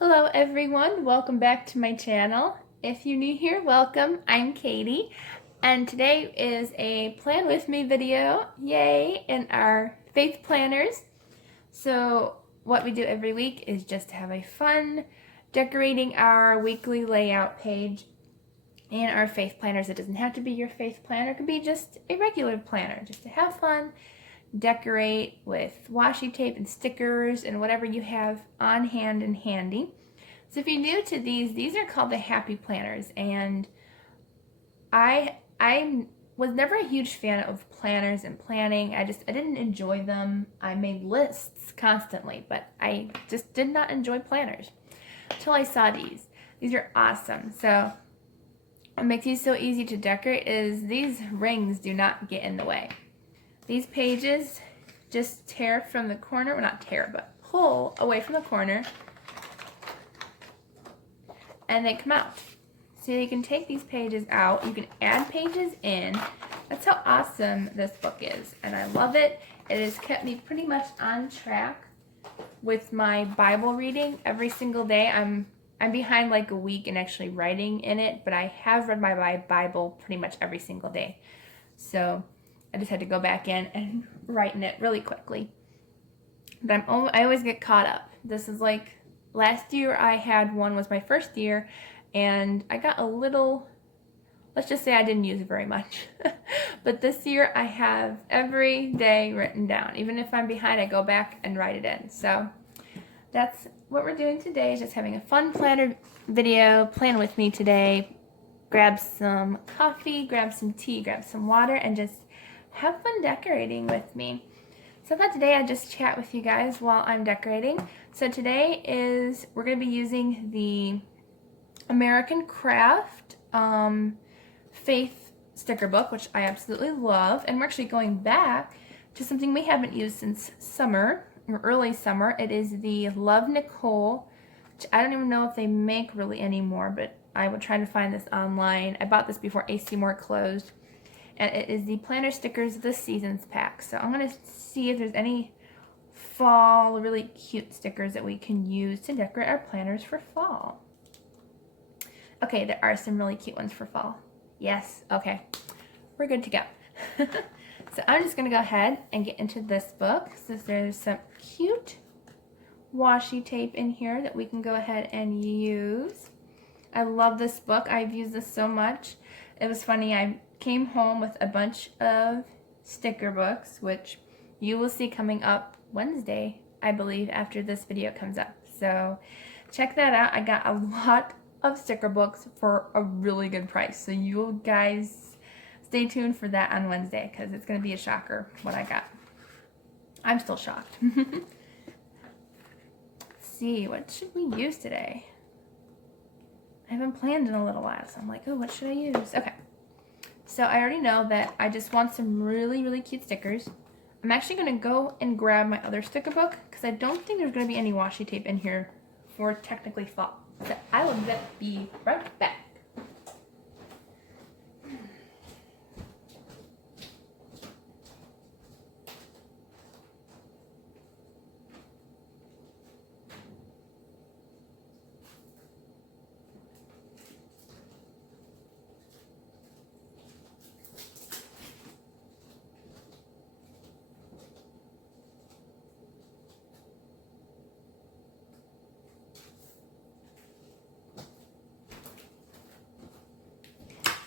Hello everyone, welcome back to my channel. If you're new here, welcome. I'm Katie, and today is a plan with me video, yay, in our faith planners. So what we do every week is just to have a fun decorating our weekly layout page in our faith planners. It doesn't have to be your faith planner, it could be just a regular planner, just to have fun, decorate with washi tape and stickers and whatever you have on hand and handy. So if you're new to these are called the Happy Planners, and I was never a huge fan of planners and planning. I didn't enjoy them. I made lists constantly, but I just did not enjoy planners until I saw these. These are awesome. So what makes these so easy to decorate is these rings do not get in the way. These pages just tear from the corner, well not tear, but pull away from the corner, and they come out. So you can take these pages out, you can add pages in. That's how awesome this book is, and I love it. It has kept me pretty much on track with my Bible reading every single day. I'm behind like a week in actually writing in it, but I have read my Bible pretty much every single day. So I just had to go back in and write in it really quickly. But I always get caught up. This is like last year I had one, was my first year, and I got a little, let's just say I didn't use it very much. But this year I have every day written down. Even if I'm behind, I go back and write it in. So that's what we're doing today, is just having a fun planner video. Plan with me today. Grab some coffee, grab some tea, grab some water, and just have fun decorating with me. So I thought today I'd just chat with you guys while I'm decorating. So today we're going to be using the American Craft Faith sticker book, which I absolutely love. And we're actually going back to something we haven't used since summer, or early summer. It is the Love Nicole, which I don't even know if they make really anymore, but I will try to find this online. I bought this before AC Moore closed. And it is the Planner Stickers The Seasons Pack. So I'm going to see if there's any fall, really cute stickers that we can use to decorate our planners for fall. Okay, there are some really cute ones for fall. Yes, okay. We're good to go. So I'm just going to go ahead and get into this book. So there's some cute washi tape in here that we can go ahead and use. I love this book. I've used this so much. It was funny, I came home with a bunch of sticker books, which you will see coming up Wednesday, I believe, after this video comes up. So check that out. I got a lot of sticker books for a really good price. So you guys stay tuned for that on Wednesday, because it's going to be a shocker what I got. I'm still shocked. Let's see, what should we use today? I haven't planned in a little while, so I'm like, oh, what should I use? Okay. So I already know that I just want some really, really cute stickers. I'm actually going to go and grab my other sticker book, because I don't think there's going to be any washi tape in here for technically fall. So I will be right back.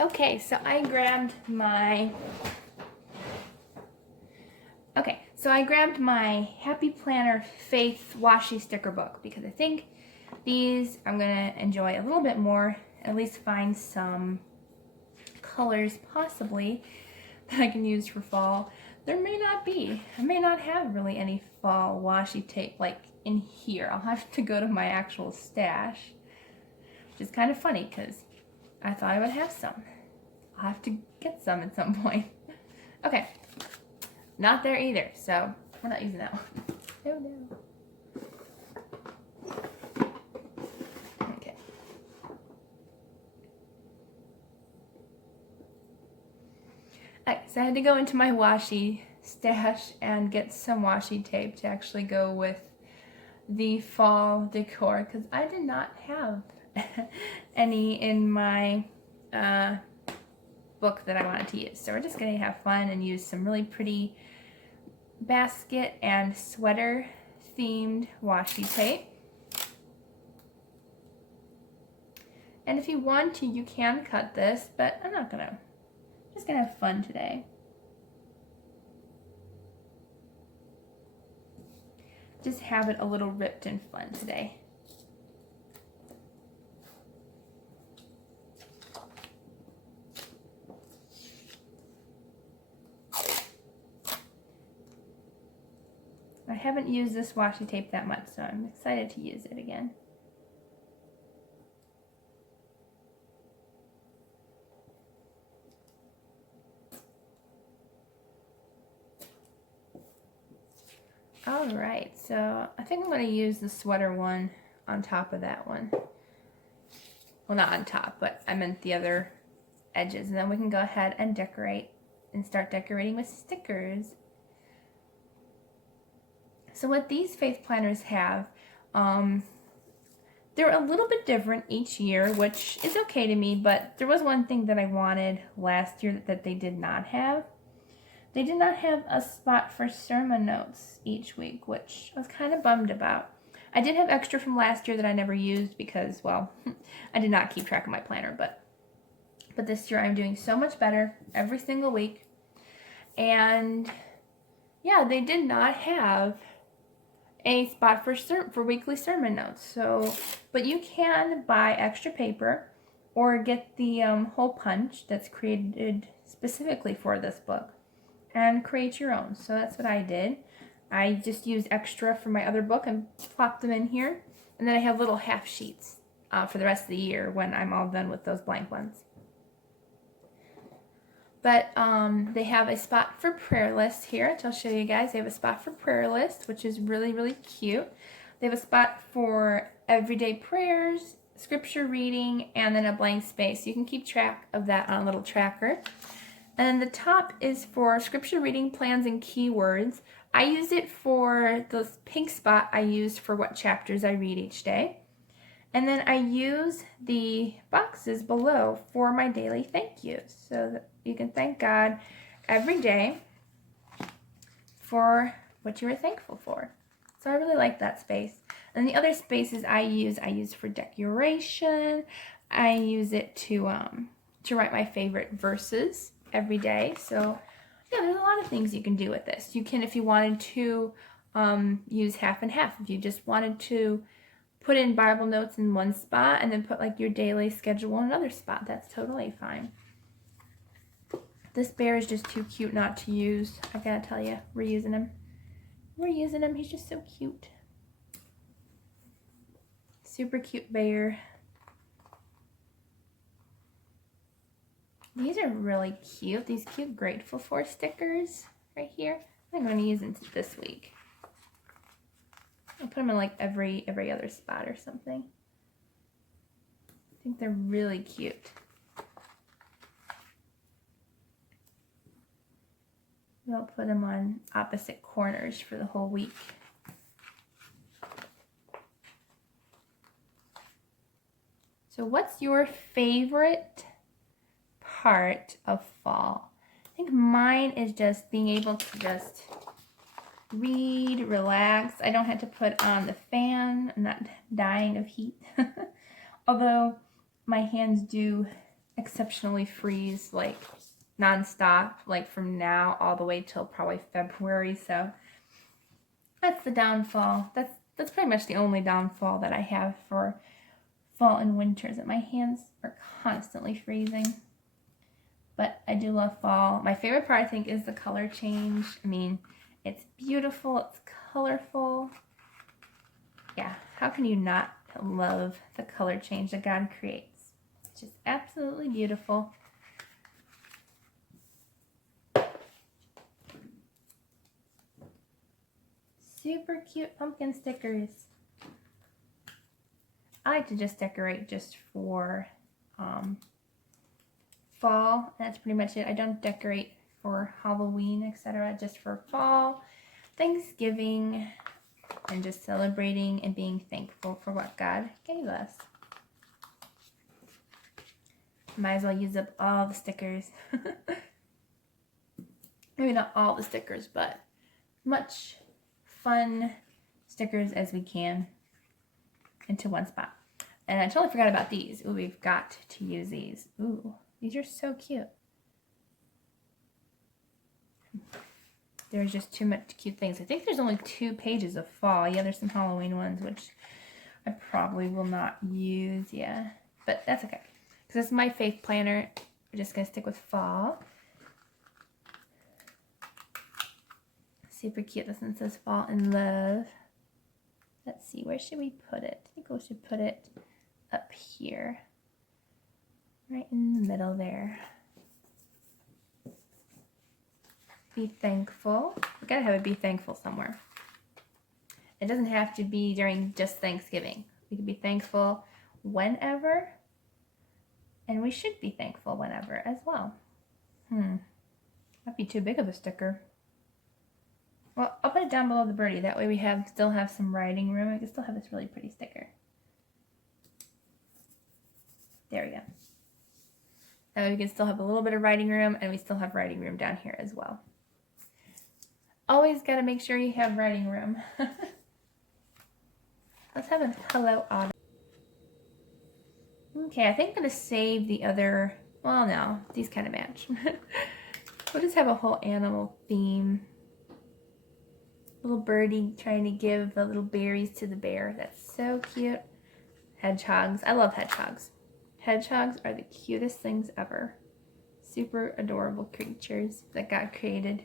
Okay, so I grabbed my Happy Planner Faith washi sticker book, because I think these I'm gonna enjoy a little bit more, at least find some colors possibly that I can use for fall. There may not be. I may not have really any fall washi tape like in here. I'll have to go to my actual stash, which is kind of funny because I thought I would have some. I'll have to get some at some point. Okay, not there either, so we're not using that one. Oh no. Okay. Alright, so I had to go into my washi stash and get some washi tape to actually go with the fall decor because I did not have any in my book that I wanted to use. So we're just going to have fun and use some really pretty basket and sweater themed washi tape. And if you want to, you can cut this, but I'm not gonna. I'm just gonna have fun today. Just have it a little ripped and fun today. I haven't used this washi tape that much, so I'm excited to use it again. Alright, so I think I'm going to use the sweater one on top of that one. Well, not on top, but I meant the other edges. And then we can go ahead and decorate and start decorating with stickers. So what these faith planners have, they're a little bit different each year, which is okay to me, but there was one thing that I wanted last year that they did not have. They did not have a spot for sermon notes each week, which I was kind of bummed about. I did have extra from last year that I never used because, well, I did not keep track of my planner, but this year I'm doing so much better every single week. And yeah, they did not have a spot for weekly sermon notes. So, but you can buy extra paper or get the hole punch that's created specifically for this book and create your own. So that's what I did. I just used extra from my other book and plopped them in here. And then I have little half sheets for the rest of the year when I'm all done with those blank ones. But they have a spot for prayer list here, which I'll show you guys. They have a spot for prayer list, which is really, really cute. They have a spot for everyday prayers, scripture reading, and then a blank space. You can keep track of that on a little tracker. And then the top is for scripture reading plans and keywords. I use it for the pink spot I used for what chapters I read each day. And then I use the boxes below for my daily thank yous, so that you can thank God every day for what you were thankful for. So I really like that space. And the other spaces I use for decoration. I use it to write my favorite verses every day. So yeah, there's a lot of things you can do with this. You can, if you wanted to, use half and half. If you just wanted to put in Bible notes in one spot and then put like your daily schedule in another spot, that's totally fine. This bear is just too cute not to use. I gotta tell you, we're using him. We're using him. He's just so cute. Super cute bear. These are really cute. These cute Grateful For stickers right here. I'm going to use them this week. I'll put them in like every other spot or something. I think they're really cute. We'll put them on opposite corners for the whole week. So what's your favorite part of fall? I think mine is just being able to just read, relax. I don't have to put on the fan. I'm not dying of heat. Although my hands do exceptionally freeze like nonstop, like from now all the way till probably February. So that's the downfall. That's pretty much the only downfall that I have for fall and winter, is that my hands are constantly freezing. But I do love fall. My favorite part, I think, is the color change. I mean, it's beautiful, it's colorful. Yeah, how can you not love the color change that God creates? It's just absolutely beautiful. Super cute pumpkin stickers. I like to just decorate just for fall. That's pretty much it. I don't decorate for Halloween, etc. Just for fall, Thanksgiving, and just celebrating and being thankful for what God gave us. Might as well use up all the stickers. Maybe not all the stickers, but much fun stickers as we can into one spot. And I totally forgot about these. Ooh, we've got to use these. Ooh, these are so cute. There's just too much cute things. I think there's only 2 pages of fall. Yeah, there's some Halloween ones, which I probably will not use. Yeah, but that's okay. Because it's my faith planner. We're just going to stick with fall. Super cute. This one says fall in love. Let's see. Where should we put it? I think we should put it up here. Right in the middle there. Be thankful. We gotta have a be thankful somewhere. It doesn't have to be during just Thanksgiving. We can be thankful whenever, and we should be thankful whenever as well. Might be too big of a sticker. Well, I'll put it down below the birdie. That way we still have some writing room. We can still have this really pretty sticker. There we go. That way we can still have a little bit of writing room, and we still have writing room down here as well. Always got to make sure you have writing room. Let's have a hello autumn. Okay, I think I'm going to save the other, well no, these kind of match. We'll just have a whole animal theme. Little birdie trying to give the little berries to the bear. That's so cute. Hedgehogs. I love hedgehogs. Hedgehogs are the cutest things ever. Super adorable creatures that God created.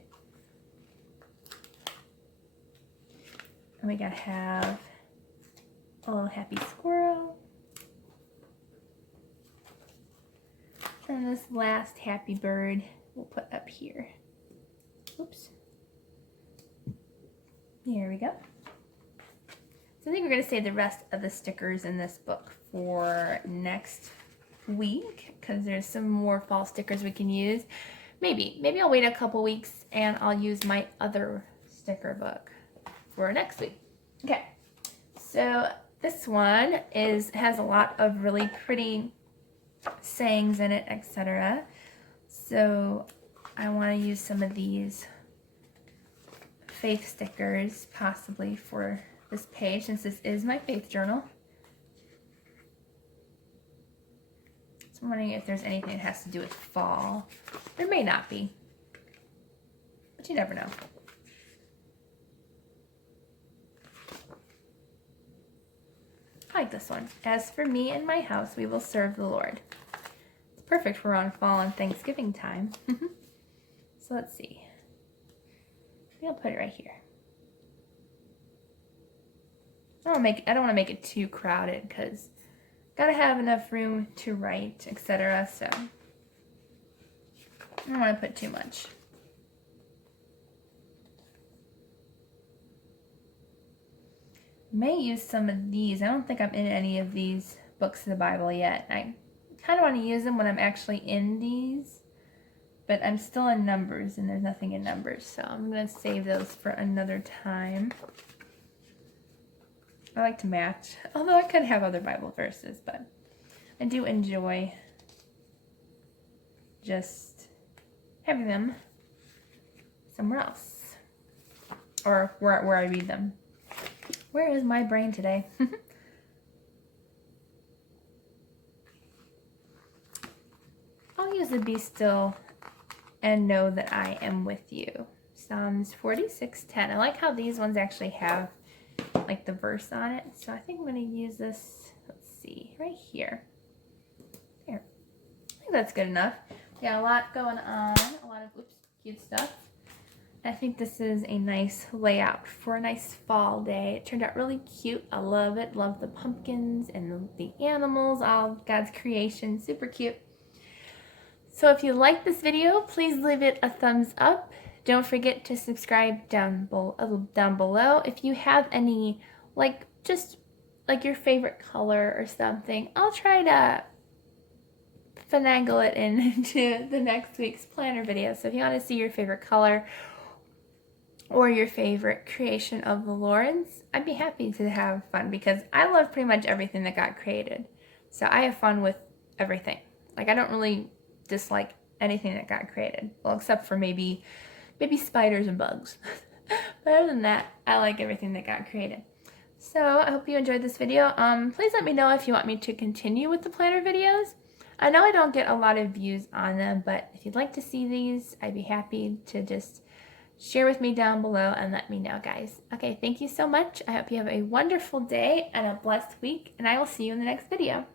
And we gotta have a little happy squirrel. And this last happy bird we'll put up here. Oops. Here we go. So I think we're going to save the rest of the stickers in this book for next week, because there's some more fall stickers we can use. Maybe I'll wait a couple weeks and I'll use my other sticker book for next week. Okay, so this one has a lot of really pretty sayings in it, etc. So I want to use some of these faith stickers possibly for this page, since this is my faith journal. So I'm wondering if there's anything that has to do with fall. There may not be, but you never know. I like this one. As for me and my house, we will serve the Lord. It's perfect for around fall and Thanksgiving time. So let's see. Maybe I'll put it right here. I don't want to make it too crowded, because gotta have enough room to write, etc. So I don't want to put too much. May use some of these. I don't think I'm in any of these books of the Bible yet. I kind of want to use them when I'm actually in these, but I'm still in Numbers, and there's nothing in Numbers, so I'm going to save those for another time. I like to match, although I could have other Bible verses, but I do enjoy just having them somewhere else, or where I read them. Where is my brain today? I'll use the be still and know that I am with you. Psalms 46:10. I like how these ones actually have like the verse on it. So I think I'm going to use this, let's see, right here. There. I think that's good enough. We got a lot going on, a lot of cute stuff. I think this is a nice layout for a nice fall day. It turned out really cute. I love it. Love the pumpkins and the animals, all God's creation. Super cute. So if you like this video, please leave it a thumbs up. Don't forget to subscribe down below. If you have any, just your favorite color or something, I'll try to finagle it into the next week's planner video. So if you want to see your favorite color, or your favorite creation of the Lord's, I'd be happy to have fun because I love pretty much everything that got created. So I have fun with everything. Like I don't really dislike anything that got created. Well, except for maybe spiders and bugs. But other than that, I like everything that got created. So I hope you enjoyed this video. Please let me know if you want me to continue with the planner videos. I know I don't get a lot of views on them, but if you'd like to see these, I'd be happy to just share with me down below and let me know, guys. Okay, thank you so much. I hope you have a wonderful day and a blessed week, and I will see you in the next video.